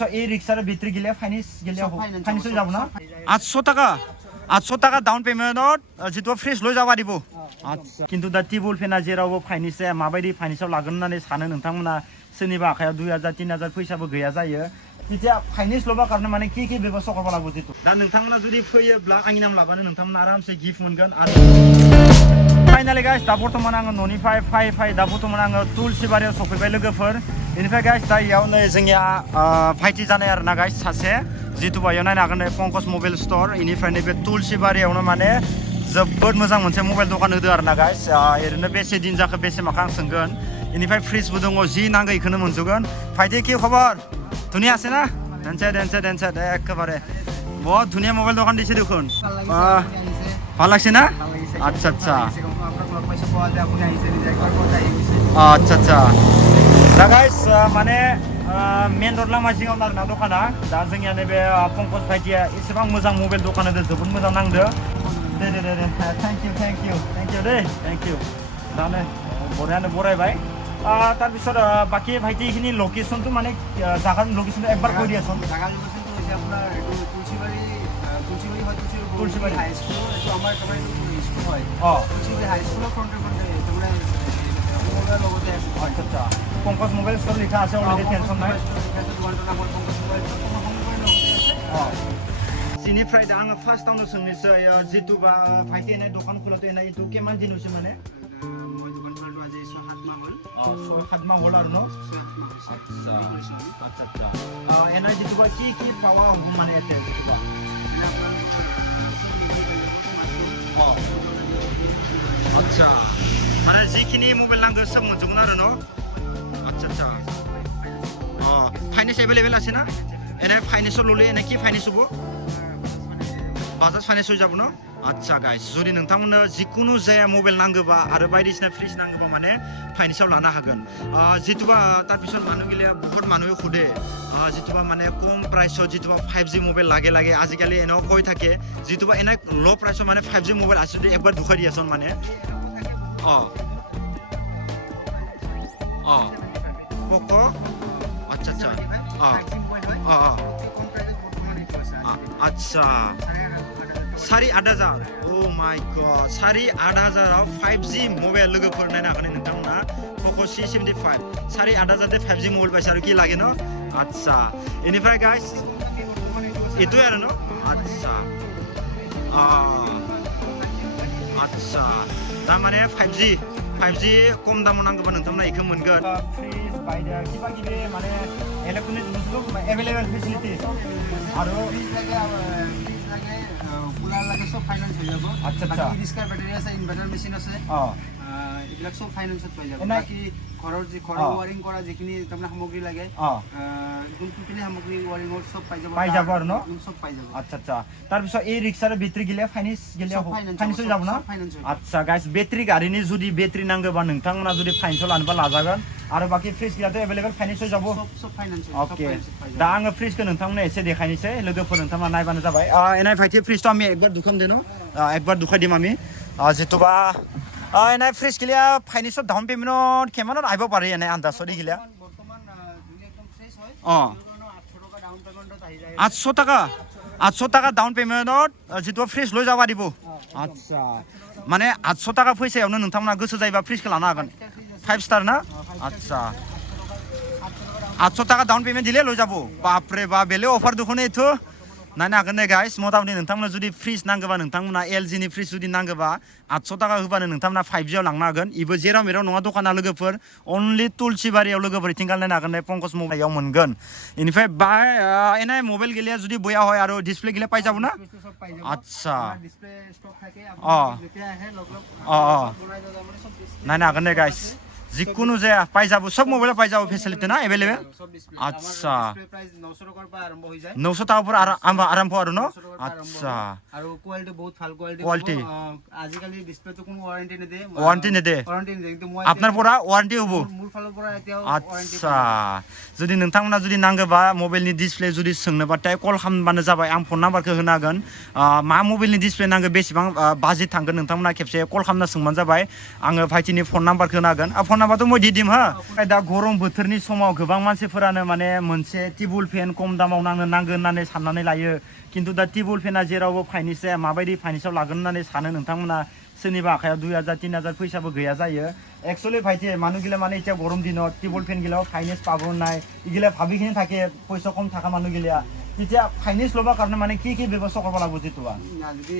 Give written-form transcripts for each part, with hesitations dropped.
তো এই রিক্সার বেটারি গিলে ফাইনান্স গিলে ফাইনান্স যাব না 800 টাকা 800 টাকা ডাউন পেমেন্টত যেটো ফ্রেশ লৈ যাবা দিব আচ্ছা কিন্তু দা টেবল ফেना जेरावबो फाइनान्स माबायदि फाइनान्सआव लागोन होननानै सानो नोंथांमोना सोरनिबा आखायाव 2000 3000 फैसाबो गैया जायो बिदिया फाइनान्स लबा कारन माने की बेबस्था करबा लागो जेतो दा नोंथांमोना जुदि फैयोब्ला आंनि नाम लाबानो नोंथांमोना आरामसे गिफ्ट मोनगोन आरो फाइनाली गाइस दा बर्तमान आङो ननिफ्राय फाइ दा बर्तमान आङो तुलसिबारियाव सफैबाय लोगोफोर इनिफ्राय गाइस दा इयाव नै जोंनिया फाइटि जानाय आरोना गाइस सासे जितु बायाव नायनो हागोन पंकज मबाइल स्टोर इनिफ्राय नैबे तुलसिबारियावनो माने जोबोद मोजां मोनसे मबाइल दखान होदो आरोना गाइस ओरैनो बेसे दिन जाखो बेसे माखा आं सोंगोन इनिफ्राय फ्रिजबो दङ जि नांगौ इखौनो मोनजोबगोन फाइटि की खबर धुनिया আছে ना देनसे एकेबारे बहुत धुनिया मोबाइल दखान दिसे देखुन ভাল লাগছে না আচ্ছা আচ্ছা আচ্ছা আচ্ছা दा गाइस माने मेन रोड लामा जिङाव आरोना दखाना दा जोंनिया नैबे पंकज भाइटिया एसेबां मोजां मबाइल दखान होदो जोबोद मोजां नांदो दे थैंक यू दे थैंक यू दानो बरियानो बरायबाय तार पिছত बाकी भाइटि इखिनि लोकेशन तो माने जागा लोकेशन एकबार কৈ দিয়াছোন জাগা লোকেशन তো হৈছে আপোনাৰ এটো তুলসিবাৰী হাই স্কুল এটো আমাৰ স্কুল হয় তুলসিবাৰী হাই স্কুলৰ ফ্ৰণ্টে তোমরা লগতে আছে আচ্ছা আচ্ছা पंकज मोबाइल स्टोर लिखा আছে অলরেডি টেনশন নাই দোকানটো নাম पंकज मोबाइल सिनिफ्राय दा आङो फार्स्ट टाउन सोंनिसै जितुबा फाइटि एनाय दखान खुलाते एनाय इतु केमान दिनोसै माने মই দোকাन खुलातो আজি 6-7 माह হল 6-7 माह हल आरो न अच्छा एनाय जितुबा की पावा माने एते जितुबा अच्छा माने जिखिनि मोबाइल नांगौ सब मोनजोबगोन आरो न अच्छा फाइनान्स एभेलेबल আছে না এনে ফাইনান্সও ললে এনে কি ফাইনান্স হবো বাজাজ ফাইनान्स যাব ন আচ্ছা গাইস যদি नोंथांमोननो जिकुनु जाया मबाइल नांगौबा आरो बायदिसिना फ्रिज नांगौबा माने फाइनान्सआव लानो हागोन जितुबा तार पिছত मानु गिले बहुत मानुवे खुदे जितुबा माने कम प्राइसआव जितुबा 5G मोबाइल लागे आजिकाली एनो कय থাকে जितुबा एना लो प्राइसआव माने 5G मोबाइल আছে যদি একবার দুখাই দিয়াছন মানে पोको अच्छा अच्छा 8,500 oh my God 8,500 5G mobile लोगोफोर नायनो हागोन नोंथांमोना पोको C75 8,500 दे 5G मोबाइल पाइसा आरो की लागे न अच्छा इनिफ्राय गाइस इतो आरो न अच्छा दा माने 5G कम दामाव नांगौबा नोंथांमोना इखौ मोनगोन फ्रिज बायदो किबा किबि माने इलेक्ट्रनिक बुस्तु अवेलेबल फेसिलिटी आरो फ्रिज लागे कुलार लागे सब फाइनान्स হৈ যাব আচ্ছা বাকি ডিসকার ব্যাটারি আছে ইনভার্টার মেশিন আছে এগুলা সব ফাইনান্সত পাই যাব বাকি ঘৰৰ ওয়াৰিং কৰা যিখিনি তোমৰা সামগ্ৰী লাগে কোনখিনি সামগ্ৰী ওয়াৰিং সব পাই যাব আৰু ন সব পাই যাব আচ্ছা তাৰ পিছত এই ৰিক্সাৰ বেটাৰি গিলে ফাইনান্স ফাইনান্স যাব না আচ্ছা গাইস বেটাरि গাড়িनि जुदि बेटारि नांगौबा नोंथांमोना जुदि फाइनान्सआव लानोबा लाजागोन आरो बाकी फ्रिज गिलाथ अवेलेबल फाइनान्स যাব सब फाइनान्स ओके दा आङो फ्रिजखौ नोंथांमोननो एसे देखायनोसै लोगोफोर नोंथांमोना नायबानो जाबाय एनाय फाइटि फ्रिजটো আমি একবার দুখাম দেনো একবার দুখাই দিম আমি যেতুবা एनाय फ्रिज गिला फाइनान्सआव डाउन पेमेन्टत केमाনত आइबो पारे एनाय आन्दाज सरि गिला बर्तमान दुनि एकदम फ्रेश হয় 800 টাকা डाउन पेमेन्टत जितु फ्रिज লৈ যাবা দিব আচ্ছা माने 800 টাকা फैसायावनो नोंथांमोना गोसो जायोबा फ्रिजखौ लानो हागोन 5 स्टार ना अच्छा 800 টাকা डाउन पेमेन्ट दिले লৈ যাব बापरे बा बेले अफार दुखने इथु नायनो हागोन ने गाइस मतामति नोंथांमोना जुदि फ्रिज नांगौबा नोंथांमोना LG नि फ्रिज जुदि नांगौबा 800 टाका होबानो नोंथांमोना 5G आव लांनो हागोन इबो जेराव मेराव नङा दखाना लोगोफोर अनलि तुलसिबारियाव लोगोफोर इथिंगाल नायनो हागोन ने पंकज मबाइलाव मोनगोन इनिफ्राय बा एनाय मबाइल गेलिया जुदि बया হয় आरो डिसप्ले गेले पाइ जाबो ना अच्छा डिसप्ले स्टक থাকে আপনি যেতিয়া আহে লগ नायनो हागोन ने गाइस जिकुनु जाया पाइ जाबो सब मोबाइल पाइ जाबो फेसिलिटी ना अवेलेबल अच्छा डिसप्ले प्राइस 900 টাকাৰ পৰা আৰম্ভ হৈ যায় 900 টাকাৰ পৰা আৰম্ভ আৰু ন আচ্ছা আৰু কোৱালিটি বহুত ভাল কোৱালিটি আজিকালি ডিসপ্লে তো কোনো ওয়াৰেন্টি নেদে কিন্তু মই আপনাৰ পৰা ওয়াৰেন্টি হবো মোৰ ফালৰ পৰা এতিয়াও ওয়ারেন্টি আচ্ছা যদি नोंथांमोना যদি नांगौबा मबाइलनि डिसप्ले যদি सोंनोबाथाय कल खालामबानो जाबाय आं फन नाम्बारखौ होनो हागोन मा मबाइलनि डिसप्ले नांगौ बेसेबां बाजेट थांगोन नोंथांमोना खेबसे कल खालामना सोंबानो जाबाय आङो भाइटिनि फन नाम्बारखौ होनो हागोन फन नाबाथ' মই দি দিম हा दा गरम बोथोरनि समाव गोबां मानसिफोरानो माने मोनसे टेबुल फेन खम दामाव नांगोन होननानै साननानै लायो किन्तु दा टेबुल फेना जेरावबो फाइनेन्स जाया माबायदि फाइनेन्सआव लागोन होननानै सानो नोंथांमोना सोरनिबा आखायाव 2000 3000 फैसाबो गैया जायो एक्चुअली भाइटे मानुगिला माने इতিয়া गरम दिনত टेबुल फेन गिलाव फाइनेन्स पाबो নাই इगिला भाबिखिनि থাকে পয়সা কম থাকা মানুগিলা তেতিয়া ফাইনেন্স লবা কাৰণে মানে কি ব্যৱস্থা কৰিব লাগিব যেতুবা যদি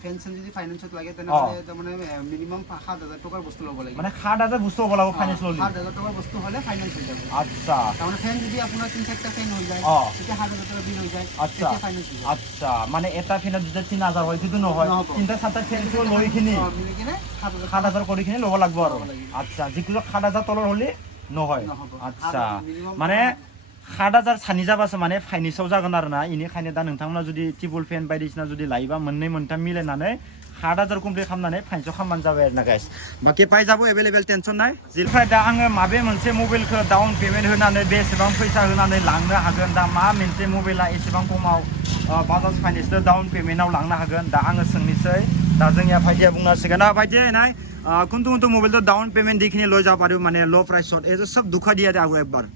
ফেন যদি ফাইনেন্সত লাগে তেনেহলে মানে মিনিমাম 7000 টাকাৰ বস্তু লব লাগিব মানে 7000 বস্তু লব লাগিব ফাইনেন্স ললি 7000 টাকাৰ বস্তু হলে ফাইনেন্স হৈ যাব আচ্ছা মানে ফেন যদি আপোনাৰ 3-4টা ফেন হৈ যায় তেতিয়া 7000 টাকা বিল হৈ যায় আচ্ছা আচ্ছা মানে এটা ফেনত যদি 3000 হয় কিন্তু নহয় তিনটা সাতটা ফেন তো লইখিনি মিলি কিনে 7000 কৰি কিনে লব লাগিব আৰু আচ্ছা যিকোনো 7000 তলৰ হলি নহয় আচ্ছা মানে 7000 সানি যাবাसो माने फाइनेन्सआव जागोन आरोना इनिखायनो दा नोंथांमोना जुदि टेबुल फेन बायदिसिना जुदि लायोबा मोननै मोनथाम मिलायनानै 7000 कमप्लिट खालामनानै फाइनेन्सआव खालामबानो जाबाय आरोना गाइस बाकी पाइजाबो अवेलेबल टेनसन नाय जिलफ्राय दा आङो माबे मोनसे मबाइलखौ डाउन पेमेन्ट होनानै बेसेबां फैसा होनानै लांनो हागोन दा मा मोनसे मबाइला एसेबां खमाव बाजाज फाइनेन्सआव डाउन पेमेन्टआव लांनो हागोन दा आङो सोंनिसै दा जोंनिया भाइटिया बुंनांसिगोन ना भाइटिया नाय कुंतु कुंतु मोबाइल तो डाउन पेमेंट देखिने लो जा पारो माने लो प्राइस शॉट ये सब दुखा दिया दे आगो एक बार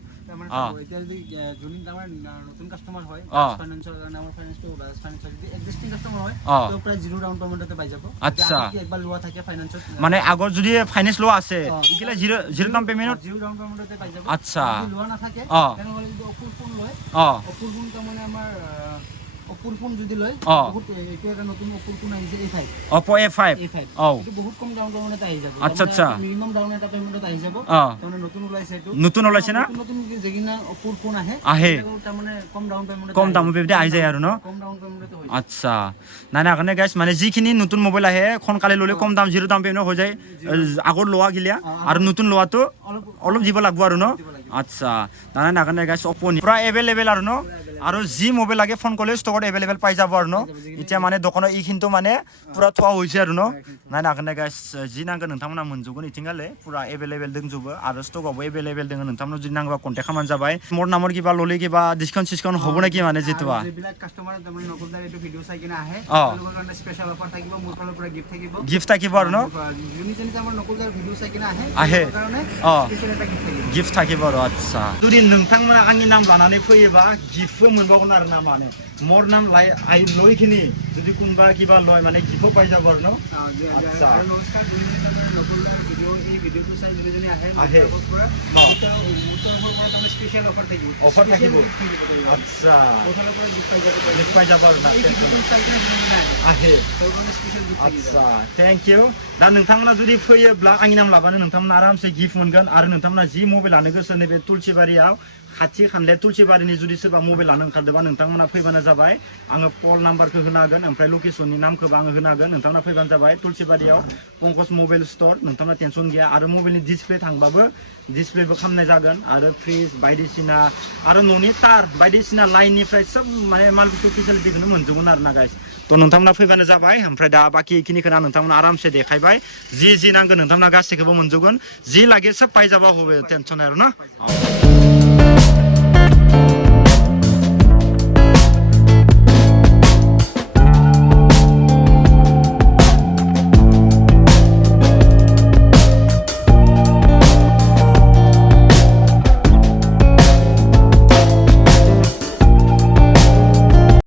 এতিয়া যদি জুনিন আমাৰ নতুন কাস্টমাৰ হয় ফাইনান্সৰ কাৰণে আমাৰ ফাইনান্সটো বাজাজ ফাইনান্সৰ যদি এক্সিস্টিং কাস্টমাৰ হয় তো প্ৰায় 0 ডাউন পেমেন্টতে পাই যাব আচ্ছা একবাৰ লোৱা থাকে ফাইনান্সত মানে আগৰ যদি ফাইনান্স লোৱা আছে ইকিলা 0 ডাউন পেমেন্টত 0 ডাউন পেমেন্টতে পাই যাব আচ্ছা যদি লোৱা নাথাকে তেনেহলে যদি অপুৰ ফোন লয় অপুৰ ফোন মানে আমাৰ অপুৰ ফোন যদি লয় বহুত এইটো এটা নতুন অপুৰ ফোন আহিছে A5 Oppo A5 এইটো বহুত কম ডাউন পেমেন্টত আহি যাব আচ্ছা আচ্ছা মিনিমাম ডাউন এটা পেমেন্টত আহি যাব মানে নতুন ওলাইছে এটো নতুন ওলাইছে না নতুন যেগিনা অপুৰ ফোন আহে এটা মানে কম ডাউন পেমেন্টত কম দাম পেমেন্টে আহি যায় আৰু ন কম ডাউন পেমেন্টতে হৈ আচ্ছা নাই না কাৰণে গাইস মানে যিখিনি নতুন মোবাইল আহে খনকালে ললে কম দাম 0 দাম পেমেন্ট হৈ যায় আগৰ লোৱা গিলা আৰু নতুন লোৱাটো অলপ দিব লাগিব আৰু ন আচ্ছা নাই না কাৰণে গাইস Oppo নি পুৰা अवेलेबल আৰু ন আৰু যি মোবাইল লাগে ফোন কৰিলে ষ্টকত अवेलेबल পাই যাব আৰু ন এতিয়া মানে দোকানত ইখিনটো মানে পুৰা থোৱা হৈছে আৰু ন নাই না কাৰণে গাইস যি নাंगो नोंथांमोना मोनजोबगोन इथिंगाले पुरा अवेलेबल दंजोबो आरो स्टकआवबो अवेलेबल दङ नोंथांमोना जुदि नांगौबा कन्टेक्ट खालामबानो जाबाय मोर नाम्बार किबा लले किबा डिसकाउन्ट হ'ব নেকি মানে যেতবা যিবিলাক কাস্টমাৰ তাৰমানে নকলদাৰ এইটো ভিডিও চাই কিনে আহে তেওঁলোকৰ কাৰণে স্পেশাল অফাৰ থাকিব মোৰ ফালৰ পৰা গিফট থাকিব আৰু ন যোনি যোনি আমাৰ নকলদাৰ ভিডিও চাই কিনে আহে কাৰণে স্পেশাল এটা গিফট থাকিব আৰু আচ্ছা যদি नोंथांमोना आंनि नाम लानानै फैयोबा गिफ्टबो मोनबावगोन आरो ना माने मोर नाम লাই লইখিনি যদি কোনবা কিবা লয় মানে গিফট পাই যাব আৰু ন আচ্ছা নমস্কাৰ যোনি নকলদাৰ ভিডিও এই ভিডিওটো চাই যোনি আহে পুৰা মোৰটো স্পেশাল অফাৰ থাকিব আচ্ছা ওখানে পৰা গিফট পাই যাব আৰু না আহে আচ্ছা थैंक यू दा नोंथांमोना जुदि फैयोब्ला आंनि नाम लाबानो नोंथांमोना आरामसे गिफ्ट मोनगोन आरो नोंथांमोना जि मबाइल लानो गोसो नैबे तुलसिबारियाव खाथि खानले तुलसिबारिनि जुदि सोरबा मबाइल लानो ओंखारदोंबा नोंथांमोना फैबानो जाबाय आङो कल नाम्बारखौ होनो हागोन ओमफ्राय लकेसननि नामखौबो आङो होनो हागोन नोंथांमोना फैबानो जाबाय तुलसिबारियाव पंकज मबाइल स्टोर नोंथांमोना टेनसन गैया आरो मबाइलनि डिसप्ले थांबाबो डिसप्लेबो खालामनाय जागोन आरो फ्रिज बायदिसिना आरो न'नि तार बायदिसिना लाइननिफ्राय सब माने माल बुस्थु फेसिलिटिखौनो मोनजोबगोन आरो ना गाइस तो नोंथांमोना फैबानो जाबाय ओमफ्राय दा बाकी इखिनिखौ नोंथांमोना आरामसे देखायबाय जि नांगौ नोंथांमोना गासैखौबो मोनजोबगोन जि लागे सब पाइजाबा होबे टेनसन आरो ना